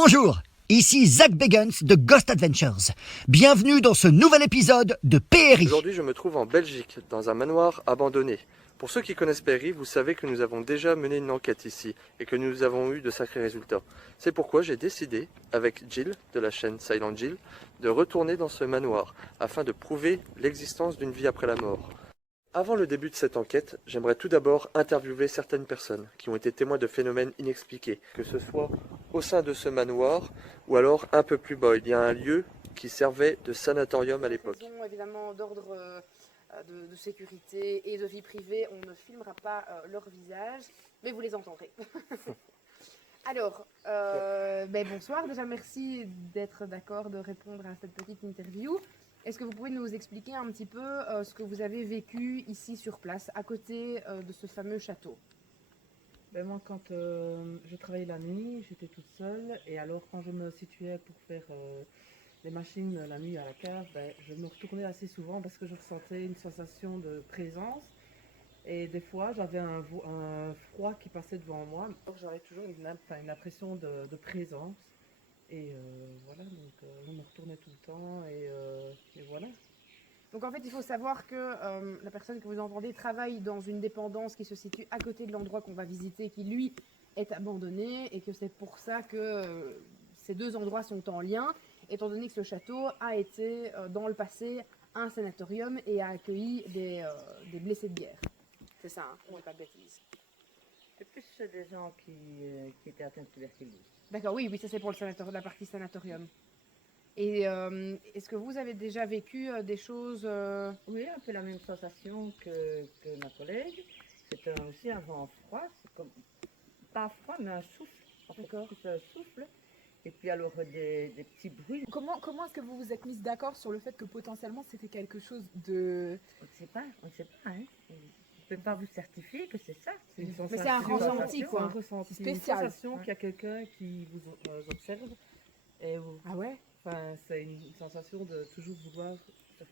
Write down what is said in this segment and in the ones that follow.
Bonjour, ici Zach Bagans de Ghost Adventures. Bienvenue dans ce nouvel épisode de PRI. Aujourd'hui, je me trouve en Belgique, dans un manoir abandonné. Pour ceux qui connaissent PRI, vous savez que nous avons déjà mené une enquête ici et que nous avons eu de sacrés résultats. C'est pourquoi j'ai décidé, avec Jill de la chaîne Silent Jill, de retourner dans ce manoir afin de prouver l'existence d'une vie après la mort. Avant le début de cette enquête, j'aimerais tout d'abord interviewer certaines personnes qui ont été témoins de phénomènes inexpliqués, que ce soit au sein de ce manoir ou alors un peu plus bas. Il y a un lieu qui servait de sanatorium à l'époque. Raison, évidemment, d'ordre de sécurité et de vie privée, on ne filmera pas leur visage, mais vous les entendrez. Alors, bonsoir. Déjà, merci d'être d'accord de répondre à cette petite interview. Est-ce que vous pouvez nous expliquer un petit peu ce que vous avez vécu ici sur place, à côté de ce fameux château? Moi, quand je travaillais la nuit, j'étais toute seule. Et alors, quand je me situais pour faire les machines la nuit à la cave, je me retournais assez souvent parce que je ressentais une sensation de présence. Et des fois, j'avais un froid qui passait devant moi. J'avais toujours une impression de présence. Et voilà, donc je me retournais tout le temps et voilà. Donc en fait, il faut savoir que la personne que vous entendez travaille dans une dépendance qui se situe à côté de l'endroit qu'on va visiter, qui lui est abandonné, et que c'est pour ça que ces deux endroits sont en lien, étant donné que ce château a été dans le passé un sanatorium et a accueilli des blessés de guerre. C'est ça, hein, on ne dit pas de bêtises. C'est plus des gens qui étaient atteints de tuberculose. D'accord, oui, ça c'est pour la partie sanatorium. Et est-ce que vous avez déjà vécu des choses Oui, un peu la même sensation que ma collègue. C'était aussi un vent froid, c'est comme, pas froid, mais un souffle. En fait, D'accord. plus un souffle. Et puis alors des petits bruits. Comment est-ce que vous vous êtes mis d'accord sur le fait que potentiellement c'était quelque chose de... On ne sait pas, hein. Je ne peux pas vous certifier que c'est ça. C'est une Mais c'est un ressenti, quoi. Un ressenti, C'est spécial. Une sensation qu'il y a quelqu'un qui vous observe. Et Ah ouais? enfin, c'est une sensation de toujours vouloir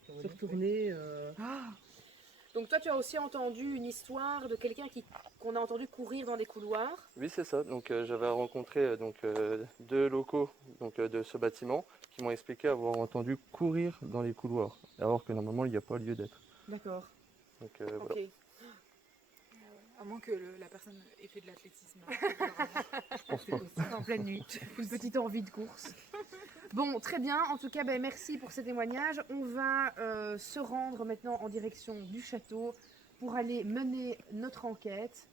se retourner. Ah, Donc toi, tu as aussi entendu une histoire de quelqu'un qu'on a entendu courir dans des couloirs. Oui, c'est ça. Donc, j'avais rencontré deux locaux de ce bâtiment qui m'ont expliqué avoir entendu courir dans les couloirs, alors que normalement il n'y a pas lieu d'être. D'accord. Donc, Ok. voilà. à moins que la personne ait fait de l'athlétisme. Je pense pas. En pleine nuit. Une petite envie de course. Bon, très bien. En tout cas, merci pour ces témoignages. On va se rendre maintenant en direction du château pour aller mener notre enquête.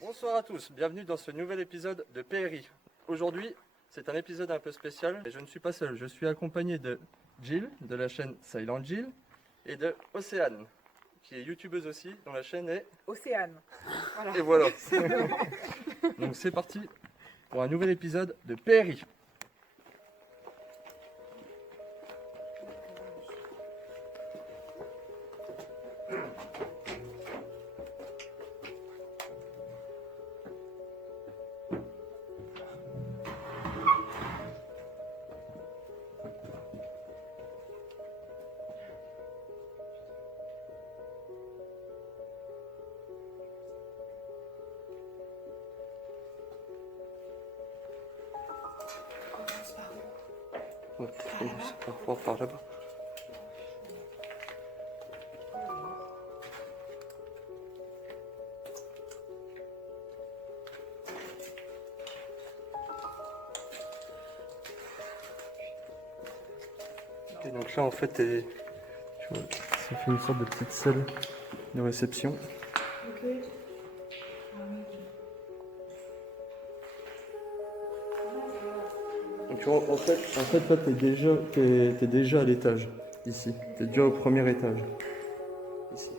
Bonsoir à tous, bienvenue dans ce nouvel épisode de PRI. Aujourd'hui, c'est un épisode un peu spécial et je ne suis pas seul. Je suis accompagné de Jill de la chaîne Silent Jill et de Océane, qui est youtubeuse aussi, dont la chaîne est... Océane. Et voilà. Donc c'est parti pour un nouvel épisode de PRI. On va par là-bas. Et donc là en fait tu vois, ça fait une sorte de petite salle de réception. Donc tu vois, en fait là t'es déjà à l'étage ici, t'es déjà au premier étage ici.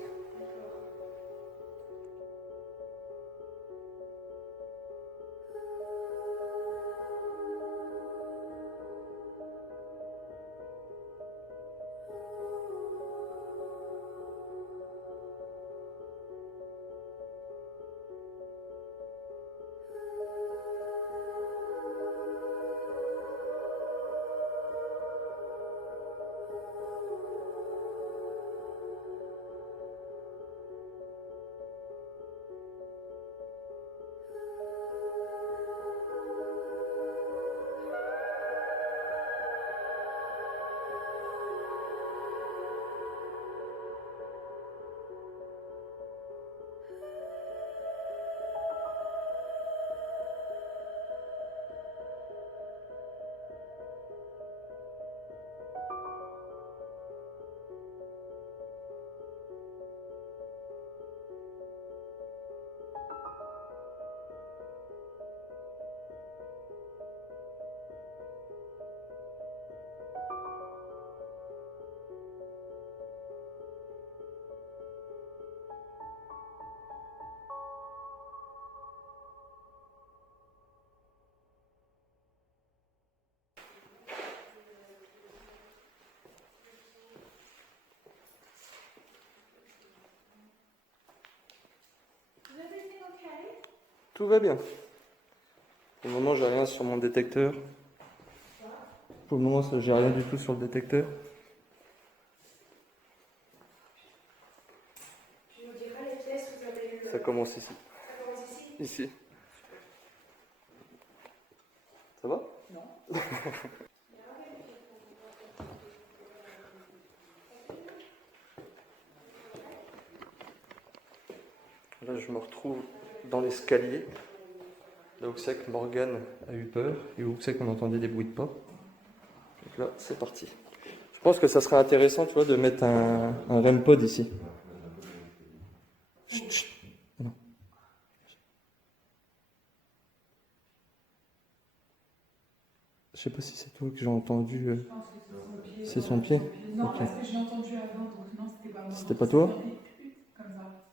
Tout va bien. Pour le moment, j'ai rien sur mon détecteur. Pour le moment, j'ai rien du tout sur le détecteur. Tu nous diras les pièces que vous avez eues. Ça commence ici. Ça commence ici. Ici. Ça va? Là, je me retrouve dans l'escalier. Là où c'est que Morgane a eu peur et où c'est qu'on entendait des bruits de pas. Donc là, c'est parti. Je pense que ça serait intéressant, tu vois, de mettre un REM pod ici. Chut, chut. Non. Je sais pas si c'est toi que j'ai entendu. C'est son pied. Non, Ok. parce que je l'ai entendu avant, donc non, c'était pas moi. C'était pas toi? Comme ça.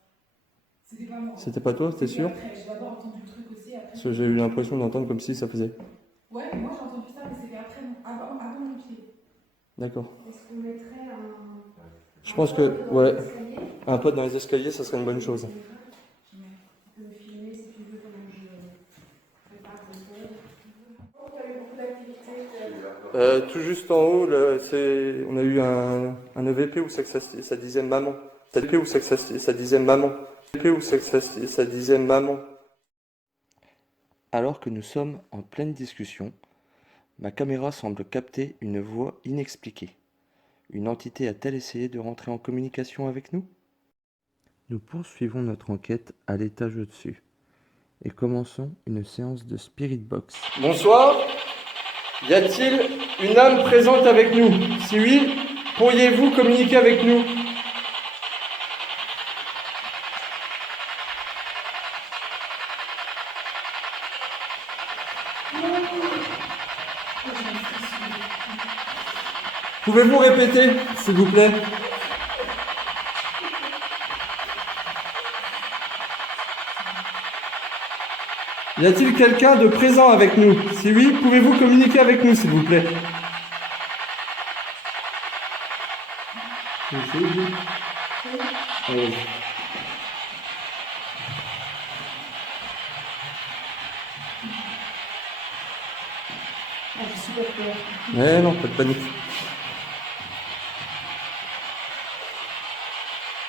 C'était pas moi. C'était pas toi, t'es sûr? Après, j'ai d'abord entendu le truc aussi, après. Parce que j'ai eu l'impression d'entendre comme si ça faisait. Ouais, mais moi j'ai entendu ça, mais c'était après, avant mon pied. D'accord. Est-ce qu'on mettrait un. Je pense que, ouais, un pod dans les escaliers, ça serait une bonne chose. Tu peux me filmer si tu veux comment je prépare ton thème. Oh, tu as eu beaucoup d'activités. Tout juste en haut, là, on a eu un EVP où c'est que ça disait maman. EVP où c'est que ça disait maman. EVP où c'est que ça disait maman. Alors que nous sommes en pleine discussion, ma caméra semble capter une voix inexpliquée. Une entité a-t-elle essayé de rentrer en communication avec nous? Nous poursuivons notre enquête à l'étage au-dessus et commençons une séance de Spirit Box. Bonsoir. Y a-t-il une âme présente avec nous? Si oui, pourriez-vous communiquer avec nous? Pouvez-vous répéter, s'il vous plaît? Y a-t-il quelqu'un de présent avec nous? Si oui, pouvez-vous communiquer avec nous, s'il vous plaît? Allez. Ah, j'ai super peur. Non, pas de panique.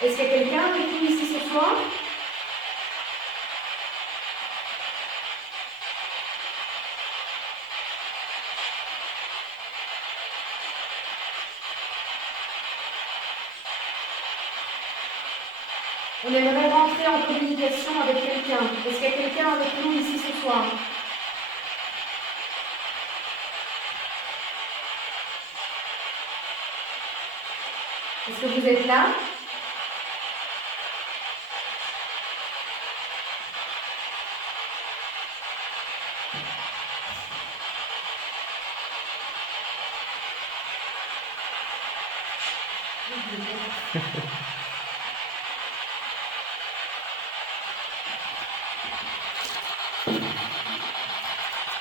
Est-ce qu'il y a quelqu'un avec nous ici ce soir? On aimerait rentrer en communication avec quelqu'un. Est-ce qu'il y a quelqu'un avec nous ici ce soir? Est-ce que vous êtes là?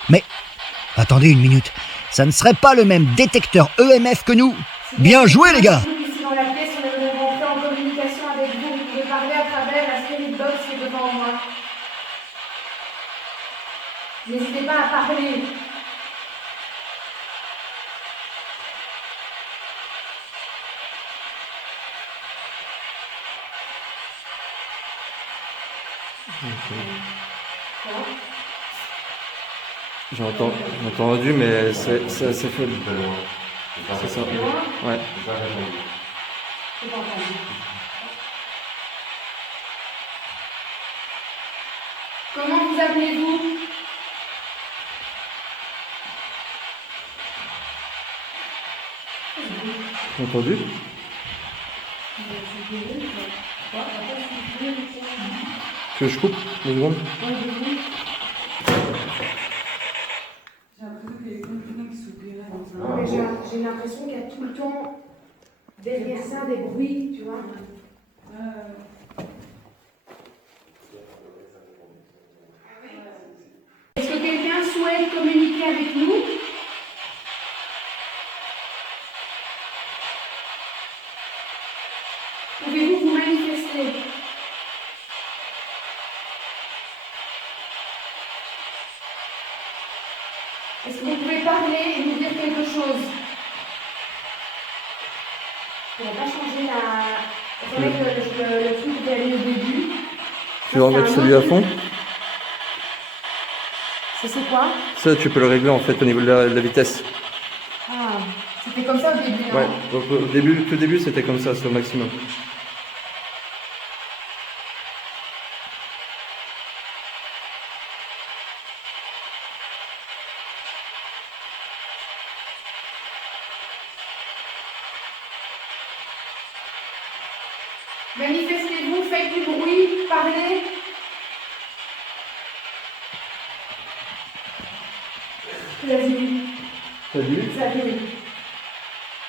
Mais, attendez une minute, ça ne serait pas le même détecteur EMF que nous? Bien joué les gars! Ici dans la pièce, on aimerait rentrer en communication avec vous. Vous pouvez parler à travers la spirit box qui est devant moi. N'hésitez pas à parler. J'ai entendu, mais c'est assez faible. C'est ça. Ouais. C'est pas entendu. Comment vous appelez-vous? Entendu? Tu veux que je coupe 2 secondes? Non, mais j'ai l'impression qu'il y a tout le temps derrière ça des bruits, tu vois. Est-ce que quelqu'un souhaite communiquer avec nous? Pouvez-vous vous manifester? devez parler et nous dire quelque chose. On va pas changer la... remettre le truc qui avait au début. Tu veux remettre celui à fond? Ça c'est quoi? Ça, tu peux le régler en fait au niveau de la vitesse. Ah, c'était comme ça au début, non? Ouais, donc au début, tout début, c'était comme ça, c'est au maximum. Manifestez-vous, faites du bruit, parlez. Vas-y. Salut. Salut.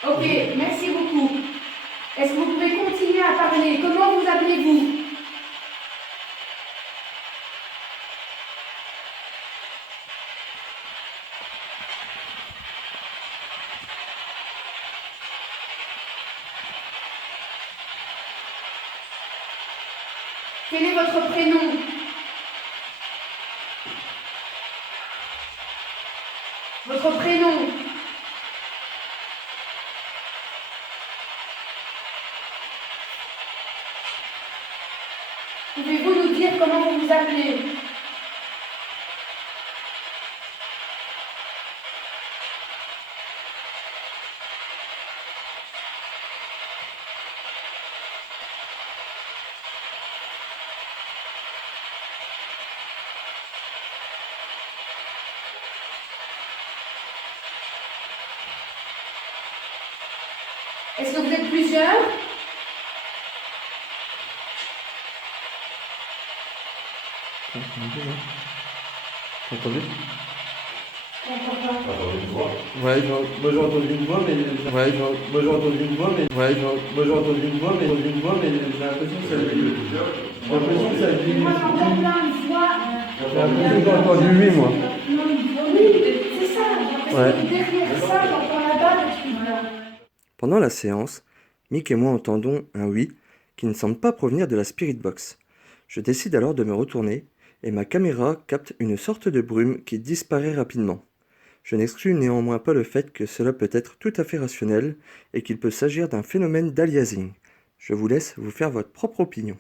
Ok, merci beaucoup. Est-ce que vous pouvez continuer à parler? Comment vous appelez-vous? Quel est votre prénom? Votre prénom? Pouvez-vous nous dire comment vous vous appelez? Est-ce que vous êtes plusieurs? T'as entendu? D'accord. Ouais, genre, moi j'ai entendu une voix, mais ouais, genre, moi j'ai entendu une voix, mais ouais, genre, moi j'ai entendu une voix, mais j'ai l'impression que ça a dit. J'ai l'impression que ça a dit. Moi j'entends plein de voix. J'ai l'impression que j'ai entendu lui, moi. Oui, c'est ça. Ouais. Derrière ça, j'entends là-bas des trucs là. Pendant la séance, Mick et moi entendons un oui qui ne semble pas provenir de la Spirit Box. Je décide alors de me retourner et ma caméra capte une sorte de brume qui disparaît rapidement. Je n'exclus néanmoins pas le fait que cela peut être tout à fait rationnel et qu'il peut s'agir d'un phénomène d'aliasing. Je vous laisse vous faire votre propre opinion.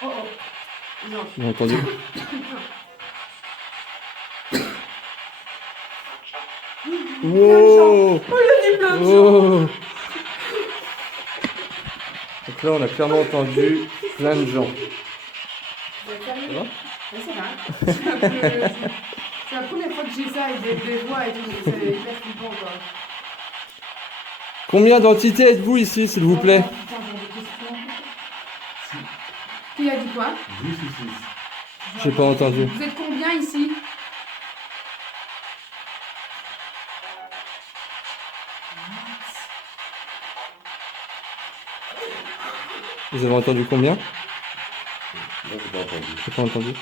Oh oh. Non. Vous avez entendu? Wow! Oh! Donc là, on a clairement entendu plein de gens. Ça va? Ouais, ça va. C'est la première fois que j'ai ça avec des voix et tout. C'est hyper flippant quoi. Combien d'entités êtes-vous ici, s'il vous plaît? Putain, j'ai des questions. Qui a dit quoi? J'ai pas entendu. Vous êtes combien ici? Vous avez entendu combien? Non, j'ai pas entendu. J'ai pas entendu.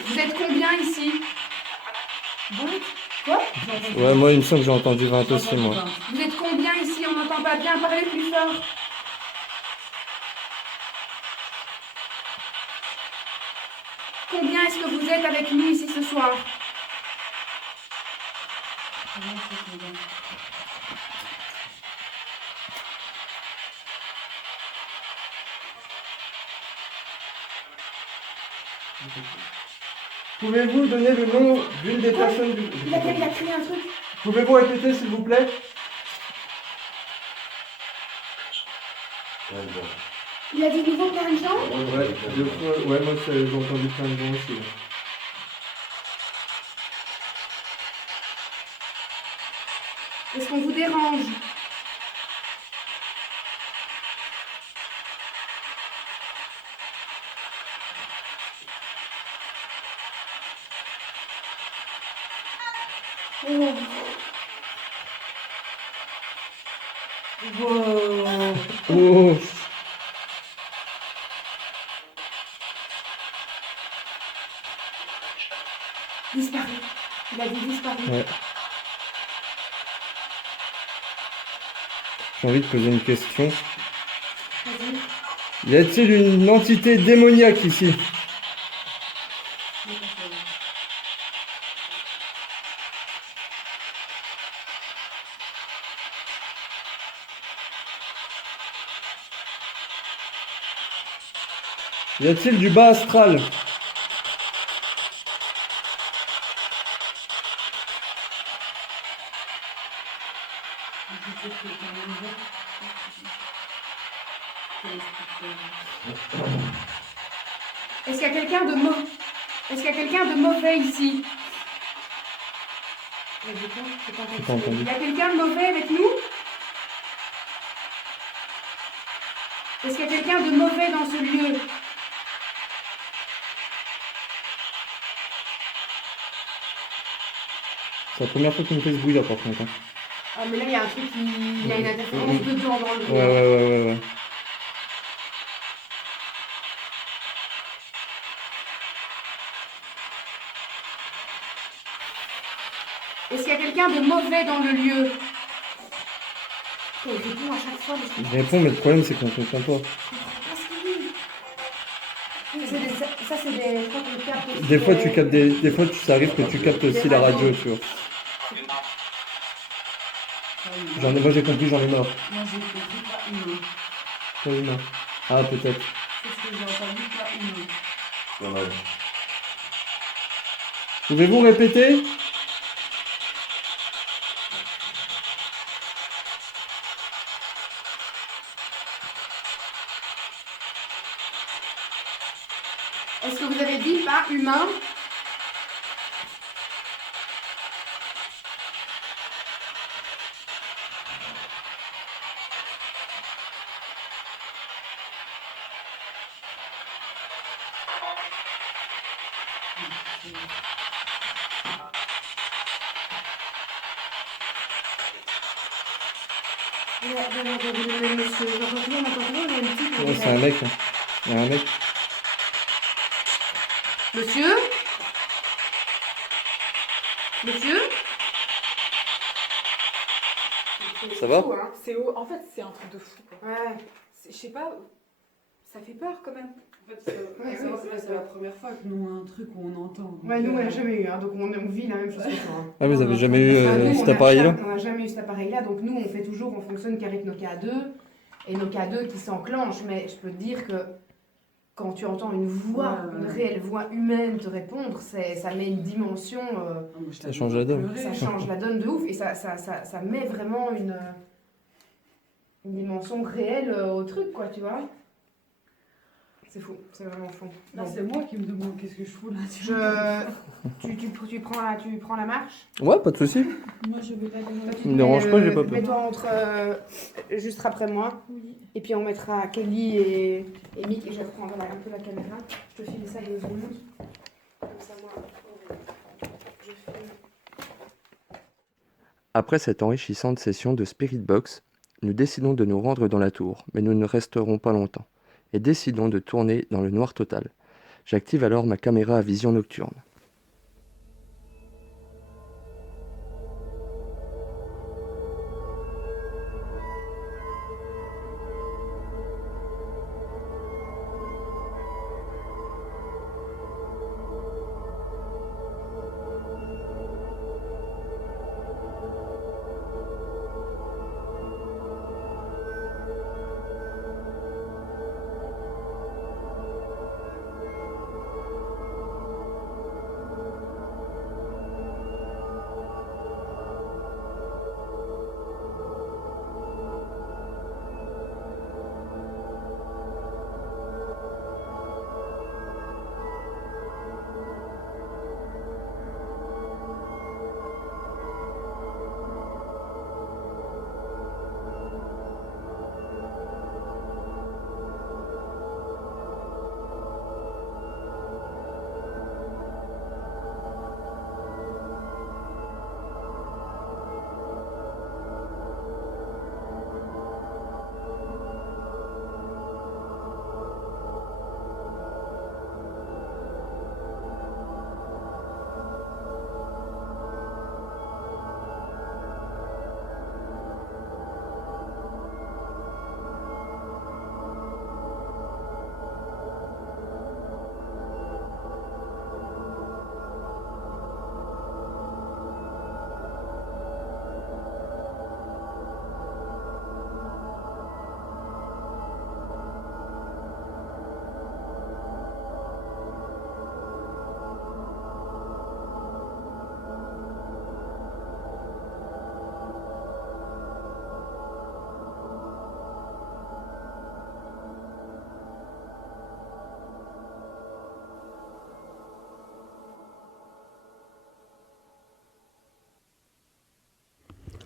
Vous êtes combien ici? Quoi? Ouais, moi, il me semble que j'ai entendu 20 aussi, moi. Vous êtes combien ici? On n'entend pas bien, parlez plus fort. Combien est-ce que vous êtes avec nous ici ce soir? Pouvez-vous donner le nom d'une des personnes du... Il a crié un truc. Pouvez-vous répéter, s'il vous plaît? Ouais, bon. Il a dit nouveau plein de gens. Ouais, deux fois, ouais, moi, j'ai entendu plein de gens aussi. Est-ce qu'on vous dérange? Oh. Wow. Oh! Disparu. Il a dit disparu. Ouais. J'ai envie de poser une question. Vas-y. Y a-t-il une entité démoniaque ici? Y a-t-il du bas astral? Est-ce qu'il y a quelqu'un de mauvais? Est-ce qu'il y a quelqu'un de mauvais ici? J'ai pas entendu. Il y a quelqu'un de mauvais avec nous? Est-ce qu'il y a quelqu'un de mauvais dans ce lieu? C'est la première fois qu'il me fait ce bruit là par contre. Hein. Ah mais là il y a un truc il y a une interférence dedans dans le Ouais. Est-ce qu'il y a quelqu'un de mauvais dans le lieu? Il répond à chaque fois. Je réponds, mais le problème c'est qu'on comprend pas. Ça c'est des... Je crois qu'on capte aussi, Des fois tu captes des fois ça arrive que tu captes aussi la radio, tu vois. Moi j'ai compris, j'en ai marre. Moi j'ai compris pas humain. Pas humain. Ah peut-être. C'est ce que j'ai entendu, pas humain. Pas mal. Pouvez-vous répéter? Est-ce que vous avez dit pas humain? Ouais, c'est un mec. Hein. Il y a un mec. Monsieur? Monsieur? Ça va? Fou, hein. C'est en fait, c'est un truc de fou. Quoi. Ouais. Je sais pas, ça fait peur quand même. En fait, c'est la première fois que nous avons un truc où on entend. Ouais, nous on l'a jamais eu, hein, donc on vit la même chose que toi. Hein. Ah vous avez jamais eu Enfin, nous, cet on a appareil-là? On n'a jamais eu cet appareil-là, donc nous on fonctionne qu'avec nos K2 et nos K2 qui s'enclenchent, mais je peux te dire que quand tu entends une voix, une réelle voix humaine te répondre, ça met une dimension. Ça change la donne. Ça change la donne de ouf et ça met vraiment une dimension réelle au truc, quoi, tu vois. C'est fou, c'est vraiment fou. Là, c'est moi qui me demande qu'est-ce que je fous là. Tu prends la marche. Ouais, pas de souci. Moi, je vais pas demander. Me dérange pas, j'ai pas peur. Mets-toi entre juste après moi. Oui. Et puis on mettra Kelly et Mick et je reprendrai un peu la caméra. Je te file ça 2 secondes. Comme ça, moi, je filme. Après cette enrichissante session de Spirit Box, nous décidons de nous rendre dans la tour, mais nous ne resterons pas longtemps, et décidons de tourner dans le noir total. J'active alors ma caméra à vision nocturne.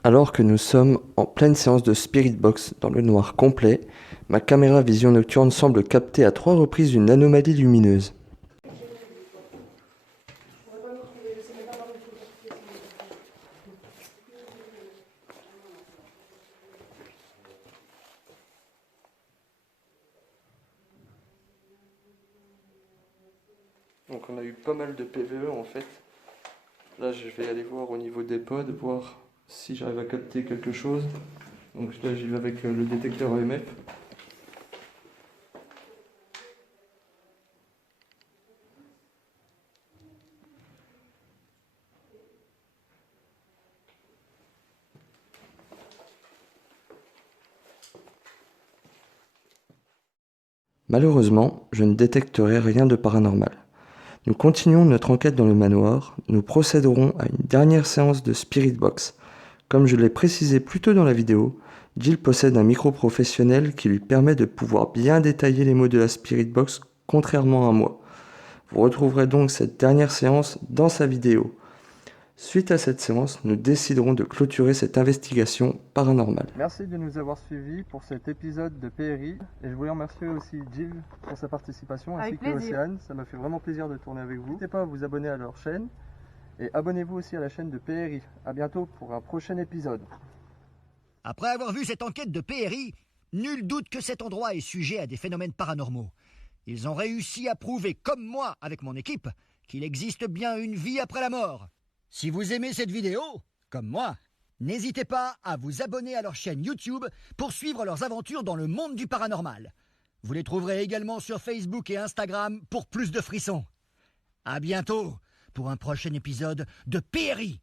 Alors que nous sommes en pleine séance de Spirit Box dans le noir complet, ma caméra vision nocturne semble capter à 3 reprises une anomalie lumineuse. Donc on a eu pas mal de PVE en fait. Là je vais aller voir au niveau des pods, voir si j'arrive à capter quelque chose. Donc là j'y vais avec le détecteur EMF. Malheureusement, je ne détecterai rien de paranormal. Nous continuons notre enquête dans le manoir, nous procéderons à une dernière séance de Spirit Box. Comme je l'ai précisé plus tôt dans la vidéo, Jill possède un micro professionnel qui lui permet de pouvoir bien détailler les mots de la Spirit Box, contrairement à moi. Vous retrouverez donc cette dernière séance dans sa vidéo. Suite à cette séance, nous déciderons de clôturer cette investigation paranormale. Merci de nous avoir suivis pour cet épisode de PRI et je voulais remercier aussi Jill pour sa participation ainsi que Océane. Ça m'a fait vraiment plaisir de tourner avec vous. N'hésitez pas à vous abonner à leur chaîne et abonnez-vous aussi à la chaîne de PRI. A bientôt pour un prochain épisode. Après avoir vu cette enquête de PRI, nul doute que cet endroit est sujet à des phénomènes paranormaux. Ils ont réussi à prouver, comme moi avec mon équipe, qu'il existe bien une vie après la mort. Si vous aimez cette vidéo, comme moi, n'hésitez pas à vous abonner à leur chaîne YouTube pour suivre leurs aventures dans le monde du paranormal. Vous les trouverez également sur Facebook et Instagram pour plus de frissons. À bientôt pour un prochain épisode de PRI.